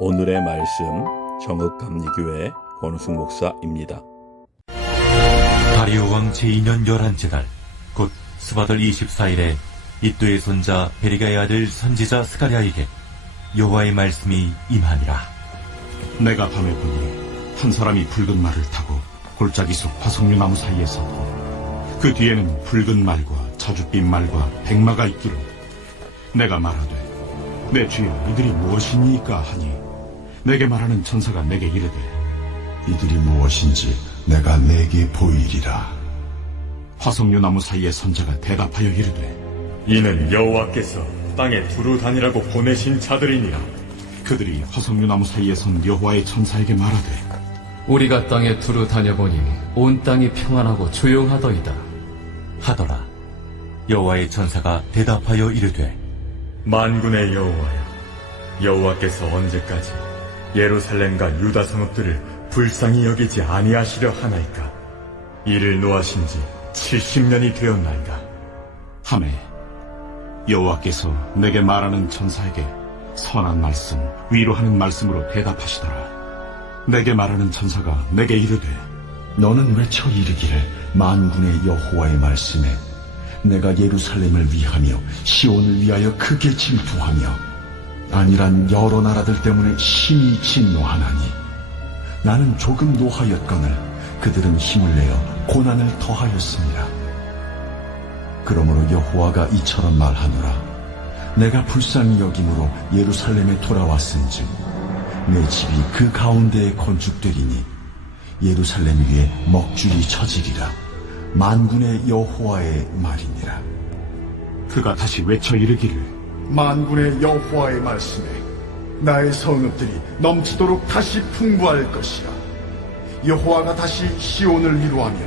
오늘의 말씀 정읍감리교회 권우승 목사입니다. 다리오 왕 제2년 11째 달 곧 스바들 24일에 이또의 손자 베리가의 아들 선지자 스가랴에게 여호와의 말씀이 임하니라. 내가 밤에 보니 한 사람이 붉은 말을 타고 골짜기 속 화석류 나무 사이에 서고 그 뒤에는 붉은 말과 자줏빛 말과 백마가 있기로 내가 말하되 내 주여 이들이 무엇이니까 하니 내게 말하는 천사가 내게 이르되 이들이 무엇인지 내가 내게 보이리라. 화석류 나무 사이의 선자가 대답하여 이르되 이는 여호와께서 땅에 두루 다니라고 보내신 자들이니라. 그들이 화석류 나무 사이에 선 여호와의 천사에게 말하되 우리가 땅에 두루 다녀보니 온 땅이 평안하고 조용하더이다 하더라. 여호와의 천사가 대답하여 이르되 만군의 여호와여, 여호와께서 언제까지 예루살렘과 유다 성읍들을 불쌍히 여기지 아니하시려 하나이까? 이를 노하신 지 70년이 되었나이다. 하매 여호와께서 내게 말하는 천사에게 선한 말씀, 위로하는 말씀으로 대답하시더라. 내게 말하는 천사가 내게 이르되 너는 외쳐 이르기를 만군의 여호와의 말씀에 내가 예루살렘을 위하며 시온을 위하여 크게 질투하며 아니란 여러 나라들 때문에 심히 진노하나니 나는 조금 노하였거늘 그들은 힘을 내어 고난을 더하였습니다. 그러므로 여호와가 이처럼 말하노라. 내가 불쌍히 여김으로 예루살렘에 돌아왔은즉 내 집이 그 가운데에 건축되리니 예루살렘 위에 먹줄이 쳐지리라. 만군의 여호와의 말이니라. 그가 다시 외쳐 이르기를 만군의 여호와의 말씀에 나의 성읍들이 넘치도록 다시 풍부할 것이라. 여호와가 다시 시온을 위로하며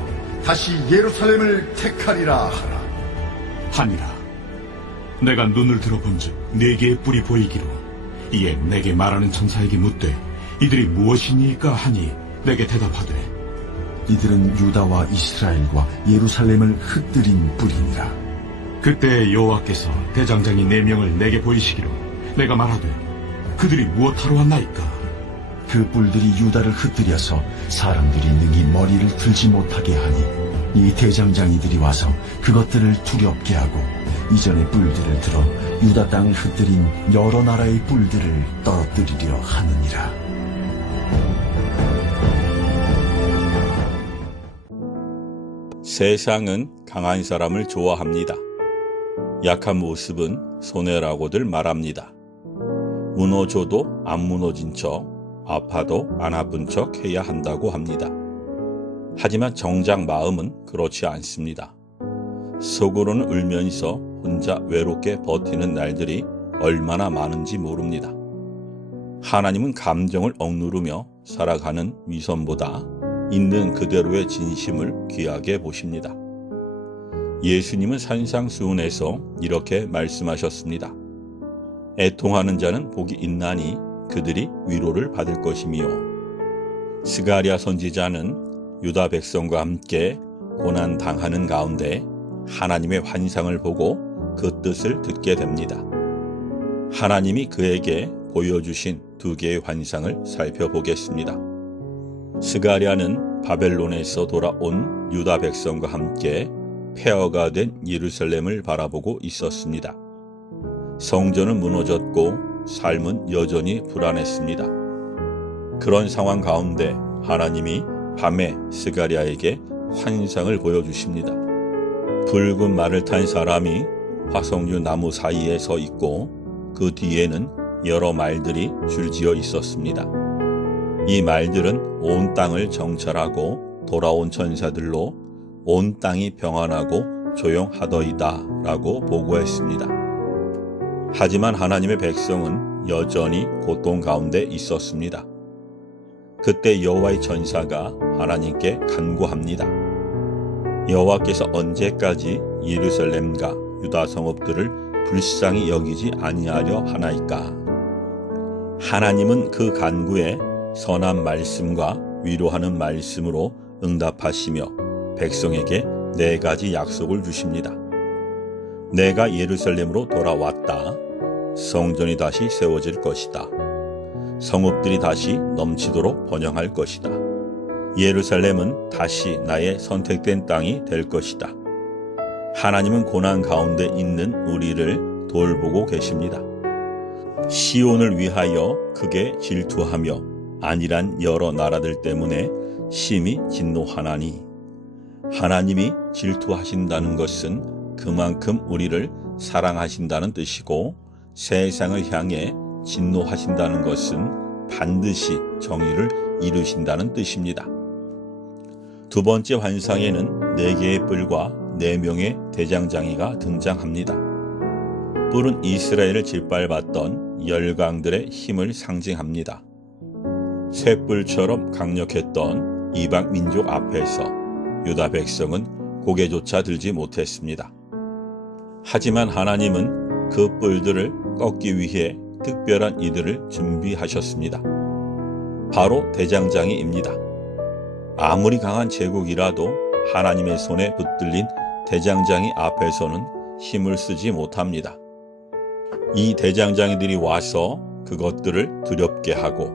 다시 예루살렘을 택하리라 하라. 하니라. 내가 눈을 들어본즉 네 개의 뿔이 보이기로 이에 내게 말하는 천사에게 묻되 이들이 무엇이니까 하니 내게 대답하되 이들은 유다와 이스라엘과 예루살렘을 흩뜨린 뿌리니라. 그때 여호와께서 대장장이 4명을 내게 보이시기로 내가 말하되 그들이 무엇하러 왔나이까? 그 뿔들이 유다를 흩뜨려서 사람들이 능히 머리를 들지 못하게 하니 이 대장장이들이 와서 그것들을 두렵게 하고 이전의 뿔들을 들어 유다 땅을 흩뜨린 여러 나라의 뿔들을 떨어뜨리려 하느니라. 세상은 강한 사람을 좋아합니다. 약한 모습은 손해라고들 말합니다. 무너져도 안 무너진 척, 아파도 안 아픈 척 해야 한다고 합니다. 하지만 정작 마음은 그렇지 않습니다. 속으로는 울면서 혼자 외롭게 버티는 날들이 얼마나 많은지 모릅니다. 하나님은 감정을 억누르며 살아가는 위선보다 있는 그대로의 진심을 귀하게 보십니다. 예수님은 산상수훈에서 이렇게 말씀하셨습니다. 애통하는 자는 복이 있나니 그들이 위로를 받을 것이며 스가랴 선지자는 유다 백성과 함께 고난당하는 가운데 하나님의 환상을 보고 그 뜻을 듣게 됩니다. 하나님이 그에게 보여주신 2개의 환상을 살펴보겠습니다. 스가랴는 바벨론에서 돌아온 유다 백성과 함께 폐허가 된 예루살렘을 바라보고 있었습니다. 성전은 무너졌고 삶은 여전히 불안했습니다. 그런 상황 가운데 하나님이 밤에 스가랴에게 환상을 보여주십니다. 붉은 말을 탄 사람이 화석류 나무 사이에 서 있고 그 뒤에는 여러 말들이 줄지어 있었습니다. 이 말들은 온 땅을 정찰하고 돌아온 천사들로 온 땅이 평안하고 조용하더이다 라고 보고했습니다. 하지만 하나님의 백성은 여전히 고통 가운데 있었습니다. 그때 여호와의 천사가 하나님께 간구합니다. 여호와께서 언제까지 예루살렘과 유다 성읍들을 불쌍히 여기지 아니하려 하나이까? 하나님은 그 간구에 선한 말씀과 위로하는 말씀으로 응답하시며 백성에게 4가지 약속을 주십니다. 내가 예루살렘으로 돌아왔다. 성전이 다시 세워질 것이다. 성읍들이 다시 넘치도록 번영할 것이다. 예루살렘은 다시 나의 선택된 땅이 될 것이다. 하나님은 고난 가운데 있는 우리를 돌보고 계십니다. 시온을 위하여 크게 질투하며 안일한 여러 나라들 때문에 심히 진노하나니, 하나님이 질투하신다는 것은 그만큼 우리를 사랑하신다는 뜻이고, 세상을 향해 진노하신다는 것은 반드시 정의를 이루신다는 뜻입니다. 두 번째 환상에는 4개의 뿔과 4명의 대장장이가 등장합니다. 뿔은 이스라엘을 짓밟았던 열강들의 힘을 상징합니다. 쇠뿔처럼 강력했던 이방 민족 앞에서 유다 백성은 고개조차 들지 못했습니다. 하지만 하나님은 그 뿔들을 꺾기 위해 특별한 이들을 준비하셨습니다. 바로 대장장이입니다. 아무리 강한 제국이라도 하나님의 손에 붙들린 대장장이 앞에서는 힘을 쓰지 못합니다. 이 대장장이들이 와서 그것들을 두렵게 하고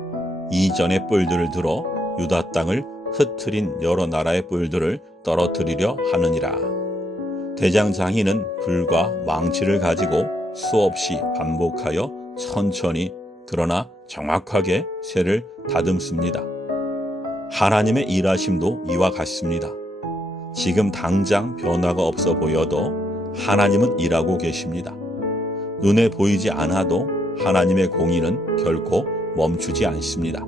이전의 뿔들을 들어 유다 땅을 흩트린 여러 나라의 뿔들을 떨어뜨리려 하느니라. 대장장이는 불과 망치를 가지고 수없이 반복하여 천천히 그러나 정확하게 쇠를 다듬습니다. 하나님의 일하심도 이와 같습니다. 지금 당장 변화가 없어 보여도 하나님은 일하고 계십니다. 눈에 보이지 않아도 하나님의 공의는 결코 멈추지 않습니다.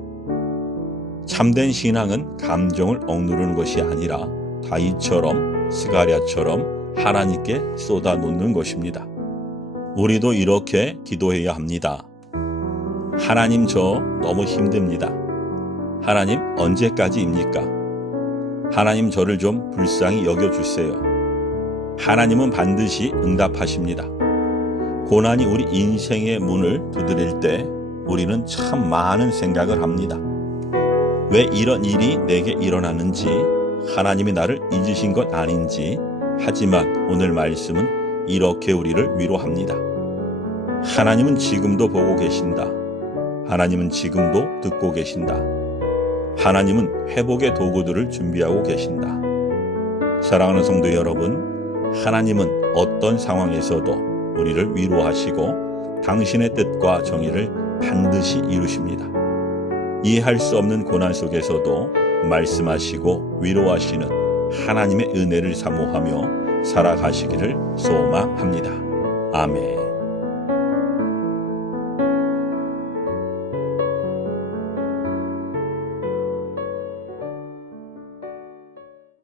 참된 신앙은 감정을 억누르는 것이 아니라 다윗처럼 스가랴처럼 하나님께 쏟아놓는 것입니다. 우리도 이렇게 기도해야 합니다. 하나님, 저 너무 힘듭니다. 하나님, 언제까지입니까? 하나님, 저를 좀 불쌍히 여겨주세요. 하나님은 반드시 응답하십니다. 고난이 우리 인생의 문을 두드릴 때 우리는 참 많은 생각을 합니다. 왜 이런 일이 내게 일어났는지, 하나님이 나를 잊으신 것 아닌지. 하지만 오늘 말씀은 이렇게 우리를 위로합니다. 하나님은 지금도 보고 계신다. 하나님은 지금도 듣고 계신다. 하나님은 회복의 도구들을 준비하고 계신다. 사랑하는 성도 여러분, 하나님은 어떤 상황에서도 우리를 위로하시고 당신의 뜻과 정의를 반드시 이루십니다. 이해할 수 없는 고난 속에서도 말씀하시고 위로하시는 하나님의 은혜를 사모하며 살아가시기를 소망합니다. 아멘.